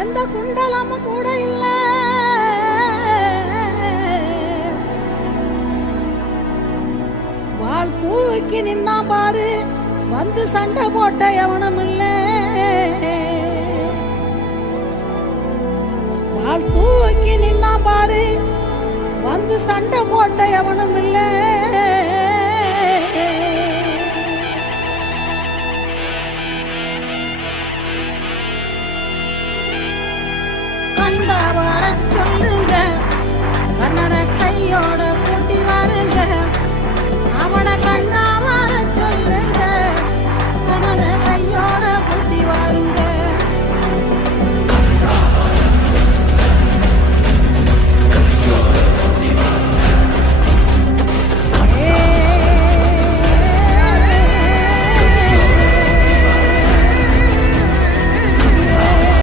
எந்த குண்டலமும் கூட இல்ல. வாள் தூக்கி நின்னா பாரு, வந்து சண்டை போட்ட எவனும் இல்ல. வாள் தூக்கி நின்னா பாரு, வந்து சண்டை போட்ட எவனும் இல்ல. கண்ட வர சொல்லுங்க, கண்ணனை கையோட கூட்டி வாருங்க. அவனை கண்ட